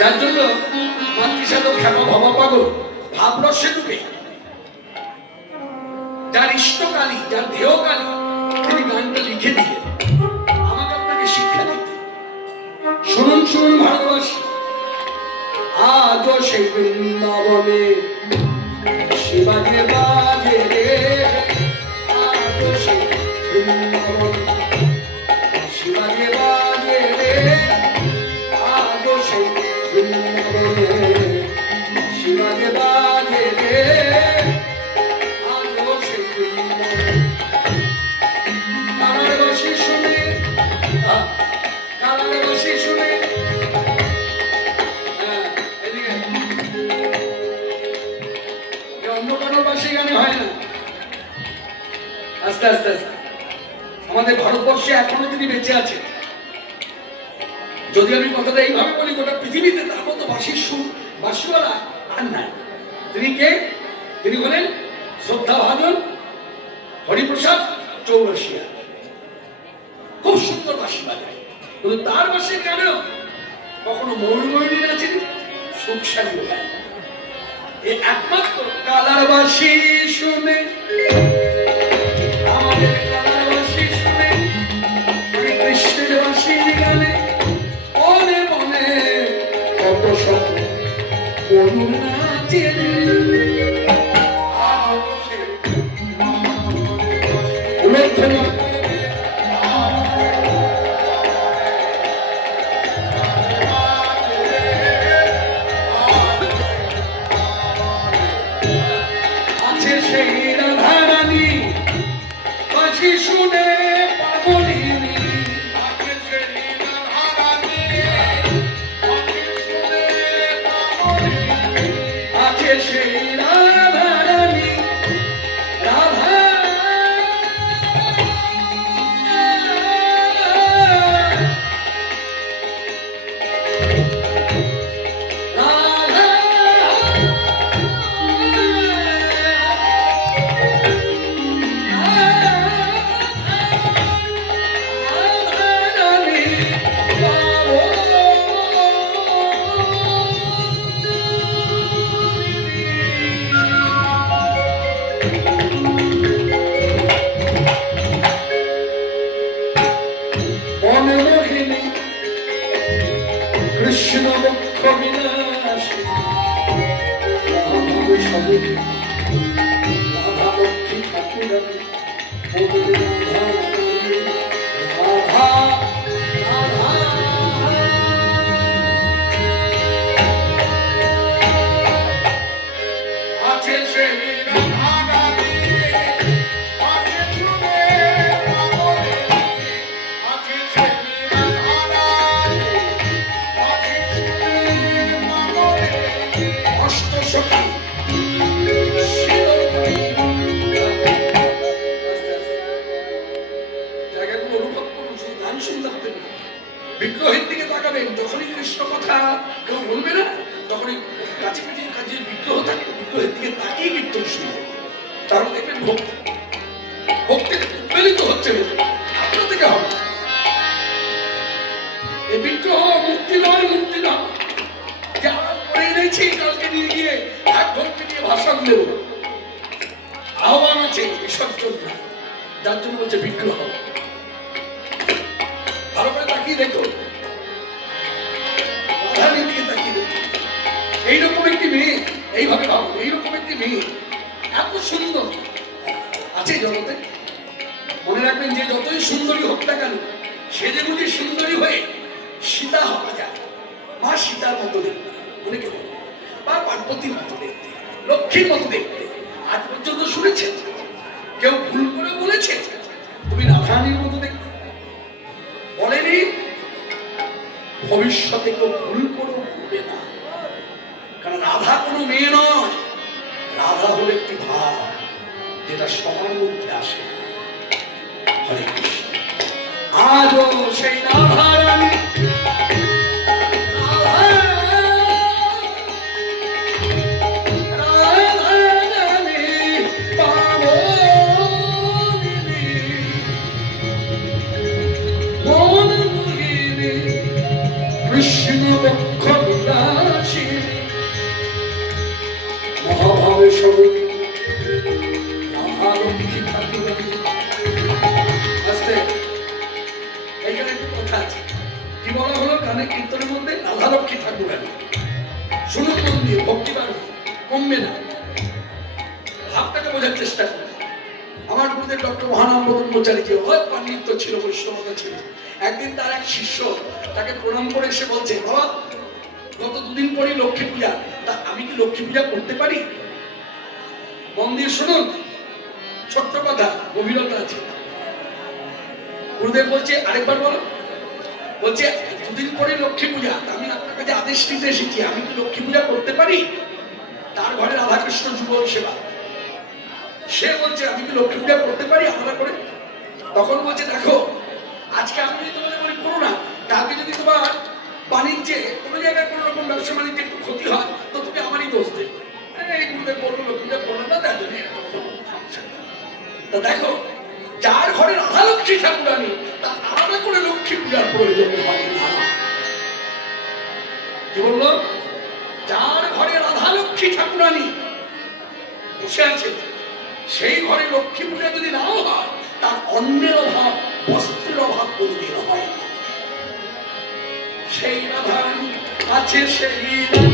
যার জন্য মাতৃসাধক খ্যাপা ভবা পাগল ভাবরসে ডুবে যার ইষ্টকালী, যার ধ্যেয়কালী, তিনি গানটা লিখে দিলেন আমাকে আপনাকে শিক্ষা দিতে। শুনুন শুনুন ভারতবাসী, আজও সেই বৃন্দাবনে শিবাজে বাজে রে, আজও সেই বৃন্দাবনে শিবাজে বাজে রে, আজও সেই বৃন্দাবনে শিবাজে বাজে রে, আজও সেই বৃন্দাবনে। কালার বাসি শুনে, কালার বাসি শুনে, আস্তে আস্তে আস্তে আমাদের ভারতবর্ষে এখনো যদি বেঁচে আছে, যদি আমি কথাটা এইভাবে বলি, গোটা পৃথিবীতে তার মতো বাঁশির সুর বাঁশিওয়ালা আর নাই। তিনি কে? তিনি বলেন শ্রদ্ধাভাজন হরিপ্রসাদ চৌরসিয়া। খুব সুন্দর বাঁশি বাজায়, কিন্তু তার বাঁশির গানেও কখনো ময়ূরময়ূরী নাচেনি, সুখসারীও গায়। এই একমাত্র কালার বাঁশি শুনে, আমাদের কালার বাঁশি শুনে, কৃষ্ণের বাঁশির গানে মনে মনে কত স্বপ্ন করুণ নাচে রে। আছে সেই রাধারানী বাঁশি শুনে পাগলিনী, আছে সেই রাধারানী বাঁশি শুনে পাগলিনী, আছে সেই রাধারানী রাধা কৃষ্ণ মুখ্য বিনাশ রাধা লক্ষ্মী ঠাকুর আছে সেই বিগ্রহের দিকে তাকাবেন। যখনই কৃষ্ণ কথা কেউ বলবে না, তখনই কাছে কাছে বিগ্রহ থাকে, বিগ্রহের দিকে তাকিয়ে কীর্তন শুনবে। তাহলে দেখবেন ভক্তি ভক্তি উৎপেলিত হচ্ছে, আপনার থেকে হবে। এই বিগ্রহ মুক্তি নয়, মুক্তি নয় যে আমরা করেই রয়েছি, কালকে নিয়ে গিয়ে এক ভক্তি নিয়ে ভাষণ দেব। আহ্বান আছে বিসর্জন, যার জন্য বলছে বিগ্রহ। ভালো করে তাকিয়ে দেখো, রাধারানীর দিকে তাকিয়ে দেখো। এইরকম একটি মেয়ে, এইভাবে ভাবো, এইরকম একটি মেয়ে এত সুন্দর আছে জগতে। মনে রাখবেন যে যতই সুন্দরী হোক না কেন, সে যে বুঝি সুন্দরী হয়ে সীতা হওয়া যায়। মা সীতার মতো দেখতে অনেকে বলে, বা পার্বতীর মতো দেখতে, লক্ষ্মীর মতো দেখতে। আজ পর্যন্ত শুনেছেন কেউ ভুল করে বলেছে তুমি রাধারানীর মতো দেখতে? বলেনি। ভবিষ্যতে কেউ ভুল করে বলবে না, কারণ রাধা কোনো মেয়ে নয়। রাধা হলো একটি ভাব, যেটা সবার মধ্যে আসে। হরে কৃষ্ণ। আজও সেই রাধারানী কৃষ্ণ বক্ষ দাসিনী মহাভাবে সবতী রাধা লক্ষ্মী ঠাকুরানী। আস্তে এইখানে একটু কথা আছে, কি বলা হলো গানে কীর্তনের মধ্যে? রাধা লক্ষ্মী ঠাকুরানী। শুনুন মন দিয়ে, ভক্তিবার কমবে না, ভাবটাকে বোঝার চেষ্টা করুন। আমার গুরুদেব ডক্টর মহানাম ব্রহ্মচারী যে পাণ্ডিত্য ছিল, বৈষ্ণবতা ছিল, একদিন তার এক শিষ্য তাকে প্রণাম করে এসে বলছে, বাবা গত দুদিন পরেই লক্ষ্মী পূজা, তা আমি কি লক্ষ্মী পূজা করতে পারি? মন দিয়ে শুনুন, ছোট্ট কথা, গভীরতা আছে। গুরুদেব বলছে, আরেকবার বলো। বলছে, দুদিন পরে লক্ষ্মী পূজা, আমি আপনার কাছে আদেশ নিতে এসেছি, আমি কি লক্ষ্মী পূজা করতে পারি? তার ঘরে রাধাকৃষ্ণ যুগল সেবা, সে বলছে আমি কি লক্ষ্মী পূজা করতে পারি আলাদা করে? তখন বলছে, দেখো আজকে আমি যদি তোমাদের বলি করো না, কালকে যদি তোমার বাণিজ্যে কোনো জায়গায় কোনো রকম ব্যবসা বাণিজ্যে একটু ক্ষতি হয়, তো তুমি আমারই দোষ দেবে। এই গুরুদেব বললো লক্ষ্মী পূজা করলো না, তার জন্য তা দেখো, যার ঘরে রাধা লক্ষ্মী ঠাকুরানী, তার আলাদা করে লক্ষ্মী পূজার প্রয়োজন হয় না। কি বললো? যার ঘরে রাধা লক্ষ্মী ঠাকুরানী বসে আছে, সেই ঘরে লক্ষ্মী পূজা যদি নাও হয়, তার অন্যের অভাব, বস্ত্রের অভাব কোনদিন হয় না। সেই রাধারানী আছে, সেই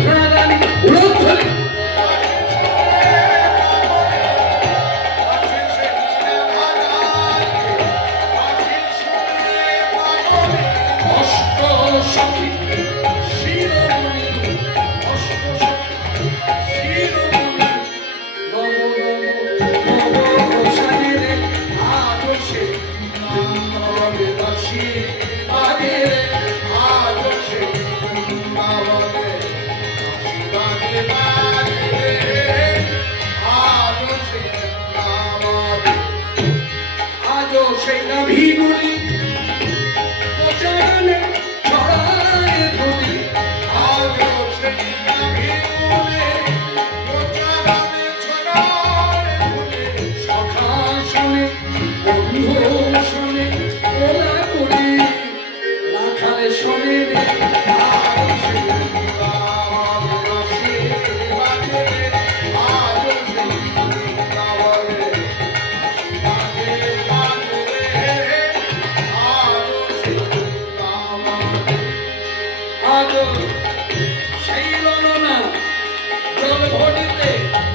রাধারানী উলধ্বনি অষ্ট সখী শিরোমণি, অষ্ট সখী শিরোমণি সেই নাভিগুলি প্রচারণে ছড়ায় ধুলি, আজও সেই নাভিগুলি প্রচারণে ছড়ায় ধুলি। সখা শোনে, বন্ধু শোনে, ওলা করি রাখালে শোনে রে, আজও সেই নাভিগুলি বাজে, আজও সেই সেই ললনা জল ভরিতে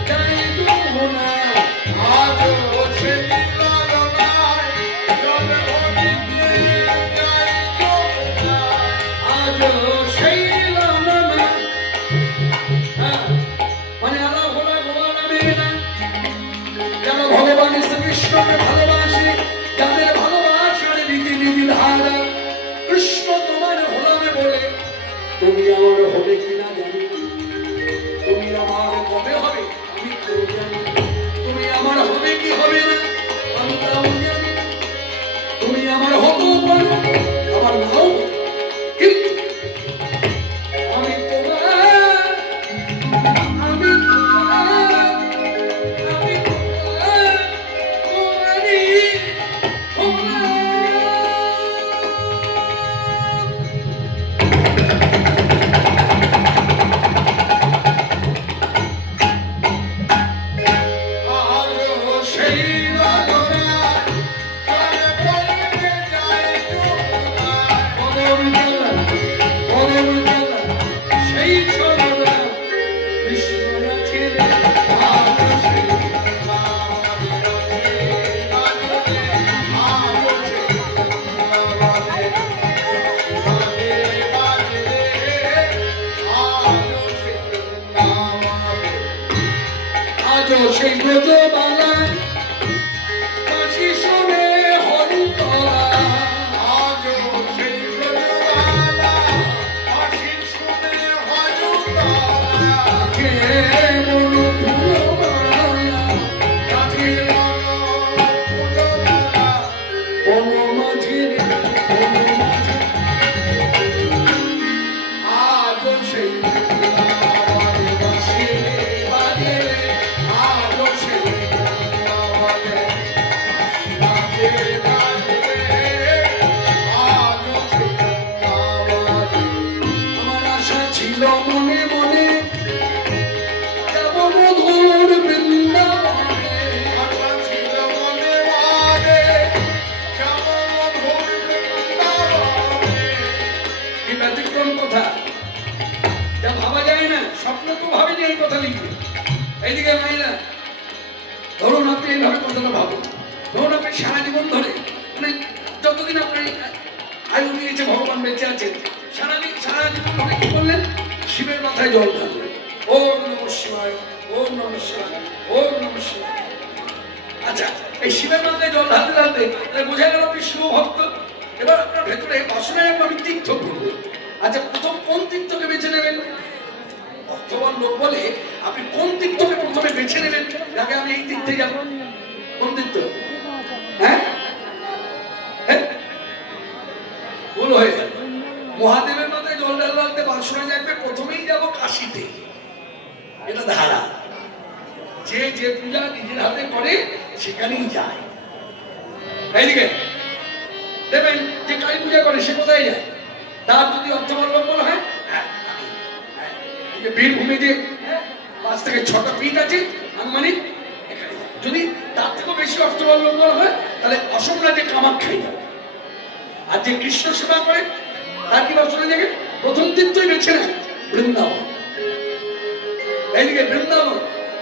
যাই যমুনা, আজও সেই ললনায় জল ভরিতে যাই যমুনা, আজও সেই ললনা। মানে আলা ভোলা গোয়া নামে না, যারা ভগবান শ্রীকৃষ্ণকে ভালোবাসে, যাদের ভালোবাসার রীতি নীতি ধারা, কৃষ্ণ তোমার হলামে বলে, তুমি আমার হবে কিনা জানি, তুমি আমার কবে হবে আমি তো জানি, তুমি আমার হবে কি হবে না আমি তাও জানি, তুমি আমার হতেও পারো আমার নাও, কিন্তু আমি তোমার, আমি তোমার, আমি তোমার, তোমারই হলাম। সেই ব্রজবালা কাশি শোনে হরিতলা, আজও সেই ব্রজবালা কাশি শোনে হরিতলা, কে মন ধুলোবালা কাঠি মন ধুলোবালা, বন মাঝির আজও সেই বাজে, আজও সেই ছিল মনে মনে যাব মধুর বৃন্দাবনে। আশা ছিল মনে মনে যাব মধুর বৃন্দাবনে। কি ব্যতিক্রম কথা, যা ভাবা যায় না, স্বপ্ন তো ভাবিনি এই কথা লিখবে। এইদিকে মাইরা, ধরুন আপনি এইভাবে কথাটা ভাবুন, ধরুন আপনি সারা জীবন ধরে মানে যতদিন আপনার আয়ু নিয়েছে ভগবান বেঁচে আছেন, সারা জীবন ধরে কি করলেন? শিবের মাথায় জল ঢাললেন, ওম নমঃ শিবায়, ওম নমঃ শিবায়, ওম নমঃ শিবায়। আচ্ছা, এই শিবের মাথায় জল ঢালতে ঢালতে তাহলে বোঝা গেল আপনি শিব ভক্ত। এবার আপনার ভেতরে বাসনায় আমি তীর্থ করবো। আচ্ছা, প্রথম কোন তীর্থকে বেছে নেবেন? অর্থবান লোক বলে আপনি কোন তীর্থকে প্রথমে বেছে নেবেন? আগে আমি এই তীর্থে যাব। কোন তীর্থ? হ্যাঁ হ্যাঁ, ভুল হয়ে গেল। মহাদেবের মাথায় জল ঢালতে বাসনা যাবে, প্রথমেই যাব কাশীতে। এটা ধারা, যে যে পূজা নিজের হাতে করে সেখানেই যায়। এইদিকে দেবেন, যে কালী পূজা করে সে কোথায় যায়? তার যদি অর্থবান লোক বলা হয়, বীরভূমে যে 5 থেকে 6টা পীঠ আছে আনুমানিক, এখানে যদি তার থেকেও বেশি অর্থবান লোক বলা হয় তাহলে অসম রাজ্যে কামাখ্যাই যাবে। আর যে কৃষ্ণ সেবা করে তার কি বাসনা জাগে? প্রথম তীর্থই বেছে নেয় বৃন্দাবন। এইদিকে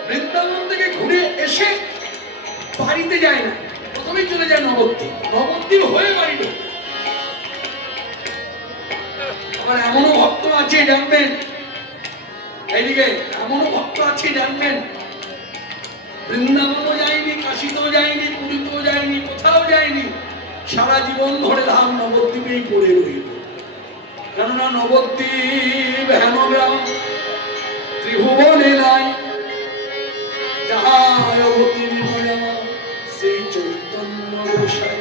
বৃন্দাবন থেকে ঘুরে এসে বাড়িতে যায় না, প্রথমেই চলে যায় নবদ্বীপ। নবদ্বীপ হয়ে বাড়ি ঢোকে। আবার এমনও ভক্ত আছে জানবেন, এইদিকে এমনও ভক্ত আছে জানবেন, বৃন্দাবনও যায়নি, কাশীতেও যায়নি, পুরীতেও যায়নি, কোথাও যায়নি, সারা জীবন ধরে ধাম নবদ্বীপেই পড়ে রইল। কেননা নবদ্বীপ হেমগ্রাম ত্রিভুবনে নাই, যাহার অবতীর্ণ সেই চৈতন্য গোসাই।